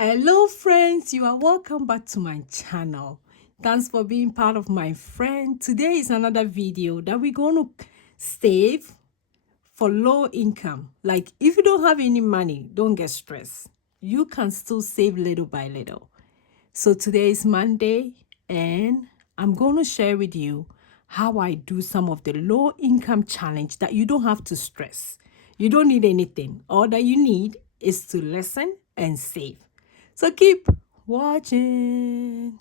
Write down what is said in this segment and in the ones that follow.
Hello friends, you are welcome back to my channel. Thanks for being part of my friend. Today is another video that we're going to save for low income. Like if you don't have any money, don't get stressed. You can still save little by little. So today is Monday and I'm going to share with you how I do some of the low income challenge that you don't have to stress. You don't need anything. All that you need is to listen and save. So keep watching.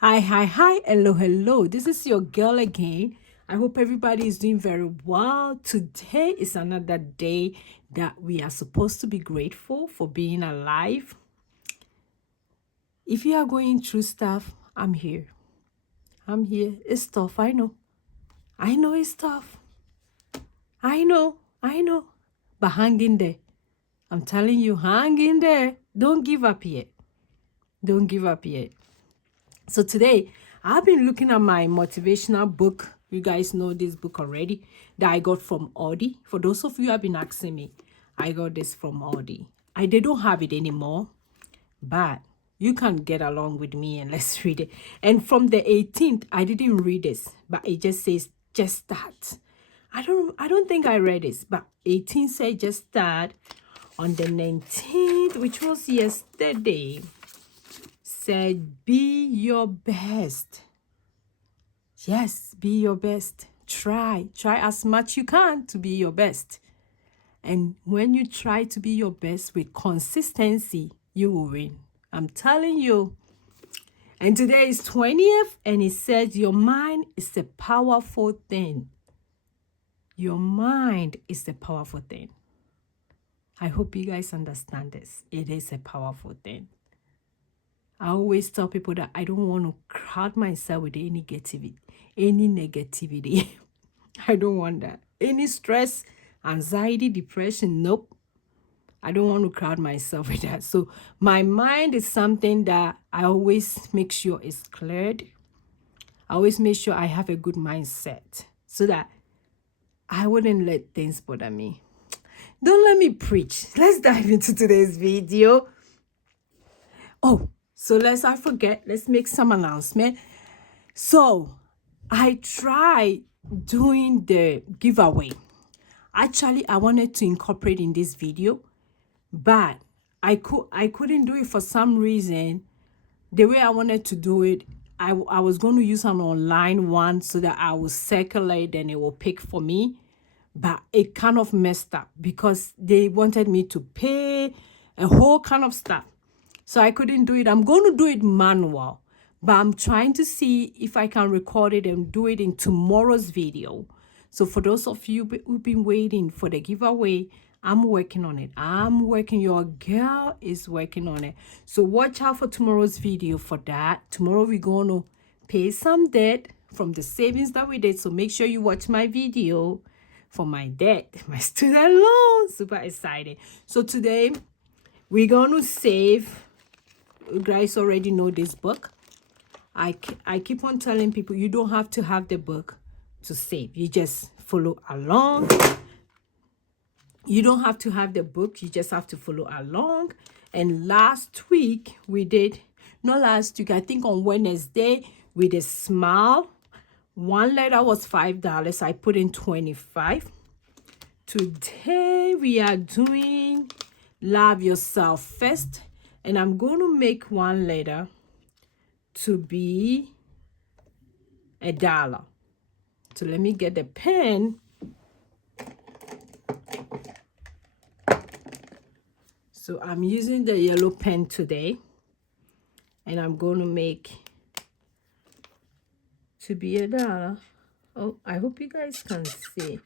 Hi, hello. This is your girl again. I hope everybody is doing very well. Today is another day that we are supposed to be grateful for being alive. If you are going through stuff, I'm here. It's tough, I know. I know it's tough. I know. But hang in there. I'm telling you, hang in there. Don't give up yet. So today, I've been looking at my motivational book. You guys know this book already that I got from Audi. For those of you who have been asking me, I got this from Audi. They don't have it anymore, but you can get along with me and let's read it. And from the 18th, I didn't read this, but it just says just start. I don't think I read this, but 18 said just start. On the 19th, which was yesterday, said be your best. Yes, be your best. Try as much you can to be your best. And when you try to be your best with consistency, you will win. I'm telling you. And today is 20th, and it says your mind is a powerful thing. Your mind is a powerful thing. I hope you guys understand this. It is a powerful thing. I always tell people that I don't want to crowd myself with any negativity. I don't want that. Any stress, anxiety, depression, nope. I don't want to crowd myself with that. So my mind is something that I always make sure is cleared. I always make sure I have a good mindset so that I wouldn't let things bother me. Don't let me preach. Let's dive into today's video. Oh, so let's make some announcement. So I tried doing the giveaway. Actually, I wanted to incorporate in this video, but I couldn't do it for some reason. The way I wanted to do it, I was going to use an online one so that I will circulate and it will pick for me. But it kind of messed up because they wanted me to pay a whole kind of stuff. So I couldn't do it. I'm going to do it manual, but I'm trying to see if I can record it and do it in tomorrow's video. So for those of you who've been waiting for the giveaway, I'm working on it. Your girl is working on it. So watch out for tomorrow's video for that. Tomorrow we're going to pay some debt from the savings that we did. So make sure you watch my video for my debt, my student loan. Super excited. So today we're going to save. You guys already know this book. I keep on telling people you don't have to have the book to save. You just follow along. You don't have to have the book. You just have to follow along. And last week we did, not last week, I think on Wednesday, we did smile. One letter was $5. I put in 25. Today we are doing love yourself first. And I'm going to make one letter to be $1. So let me get the pen. So I'm using the yellow pen today. And I'm going to make to be $1. Oh, I hope you guys can see.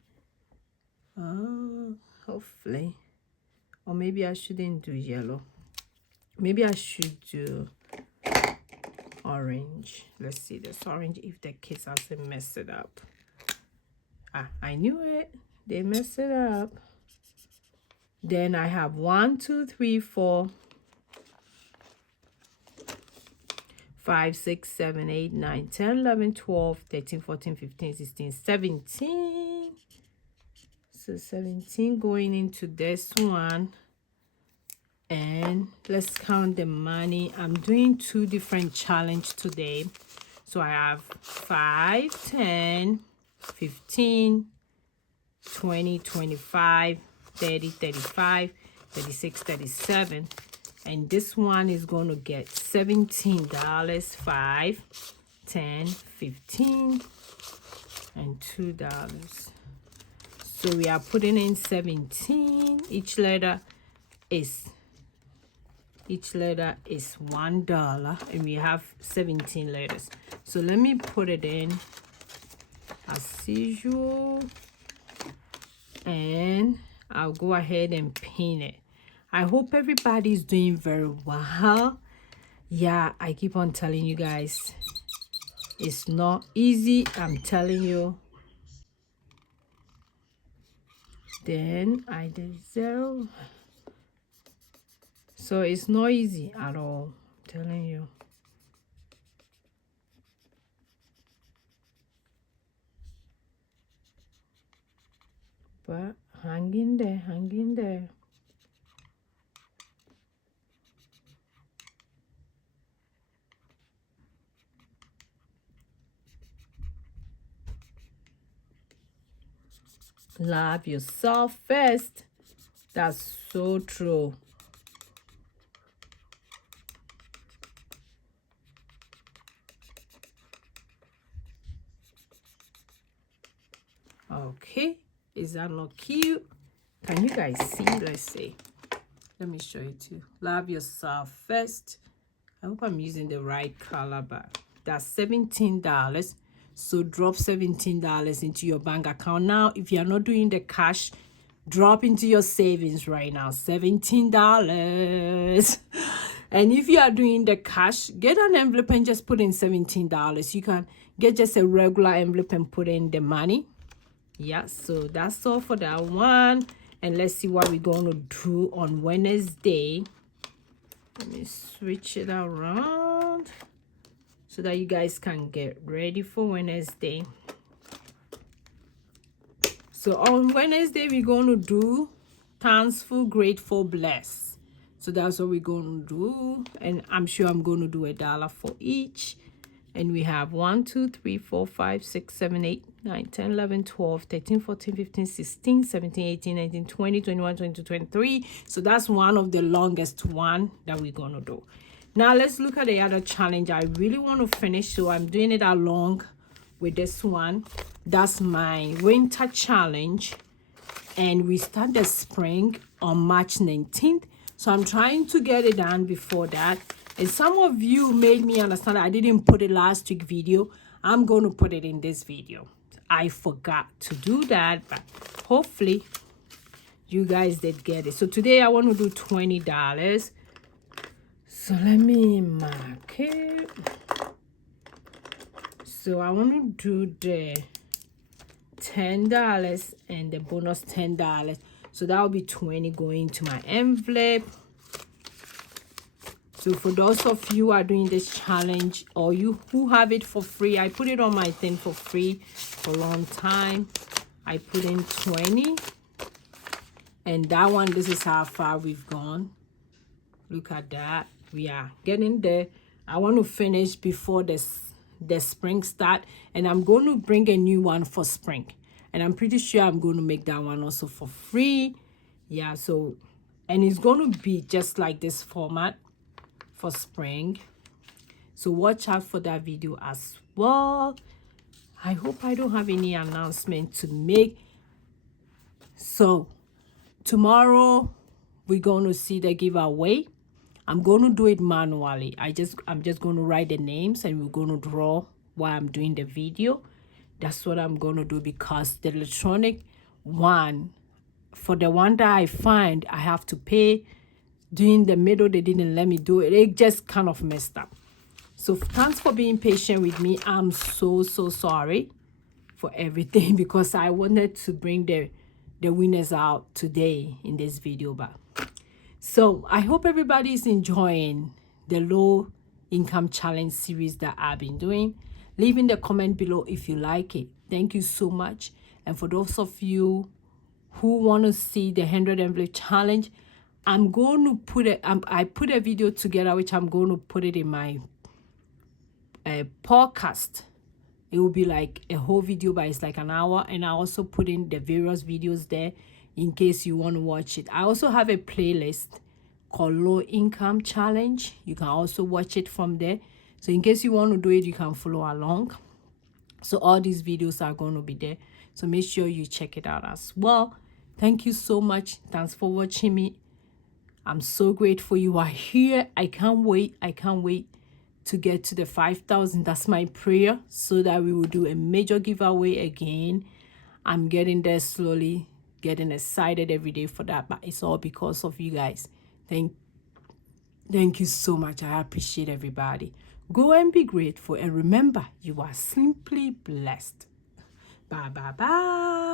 Hopefully. Or maybe I shouldn't do yellow. Maybe I should do orange. Let's see this orange if the kids hasn't messed it up. I knew it. They messed it up. Then I have 1, 2, 3, 4, 5, 6, 7, 8, 9, 10, 11, 12, 13, 14, 15, 16, 17. So 17 going into this one. And let's count the money. I'm doing 2 different challenge today. So I have 5, 10, 15, 20, 25, 30, 35, 36, 37. And this one is going to get $17, 5, 10, 15, and $2. So we are putting in 17. Each letter is $1, and we have 17 letters. So let me put it in as usual, and I'll go ahead and pin it. I hope everybody's doing very well. Yeah, I keep on telling you guys, it's not easy. I'm telling you. Then I did 0. So it's not easy at all. I'm telling you. But hang in there, hang in there. Love yourself first. That's so true. Okay, is that not cute? Can you guys see? Let's see. Let me show it to you. Love yourself first. I hope I'm using the right color, but that's $17. So drop $17 into your bank account now. If you're not doing the cash, drop into your savings right now. $17. And if you are doing the cash, get an envelope and just put in $17. You can get just a regular envelope and put in the money. Yeah, so that's all for that one. And let's see what we're going to do on Wednesday. Let me switch it around so that you guys can get ready for Wednesday. So on Wednesday, we're going to do thankful, grateful, blessed. So that's what we're going to do. And I'm sure I'm going to do $1 for each. And we have 1, 2, 3, 4, 5, 6, 7, 8, 9, 10, 11, 12, 13, 14, 15, 16, 17, 18, 19, 20, 21, 22, 23. So that's one of the longest one that we're going to do. Now let's look at the other challenge. I really want to finish, so I'm doing it along with this one. That's my winter challenge. And we start the spring on March 19th. So I'm trying to get it done before that. And some of you made me understand that I didn't put it last week video. I'm going to put it in this video. I forgot to do that, but hopefully you guys did get it. So today I want to do $20. So let me mark it. So I want to do the $10 and the bonus $10. So that will be 20 going to my envelope. So for those of you who are doing this challenge, or you who have it for free, I put it on my thing for free for a long time. I put in 20. And that one, this is how far we've gone. Look at that. We are getting there. I want to finish before the spring start. And I'm going to bring a new one for spring. And I'm pretty sure I'm going to make that one also for free. Yeah, so, and it's going to be just like this format for spring. So watch out for that video as well. I hope I don't have any announcement to make. So tomorrow we're going to see the giveaway. I'm going to do it manually. I'm just going to write the names and we're going to draw while I'm doing the video. That's what I'm going to do, because the electronic one, for the one that I find, I have to pay. During the middle, they didn't let me do it. It just kind of messed up. So thanks for being patient with me. I'm so sorry for everything, because I wanted to bring the the winners out today in this video. But so I hope everybody is enjoying the low income challenge series that I've been doing. Leave in the comment below if you like it. Thank you so much. And for those of you who want to see the 100 envelope challenge, I'm going to put I put a video together which I'm going to put it in my podcast. It will be like a whole video, but it's like an hour, and I also put in the various videos there in case you want to watch it. I also have a playlist called Low Income Challenge. You can also watch it from there. So in case you want to do it, you can follow along. So all these videos are going to be there. So make sure you check it out as well. Thank you so much. Thanks for watching me. I'm so grateful you are here. I can't wait to get to the 5,000. That's my prayer, so that we will do a major giveaway again. I'm getting there slowly, getting excited every day for that, but it's all because of you guys. Thank you so much. I appreciate everybody. Go and be grateful, and remember, you are simply blessed. Bye bye bye.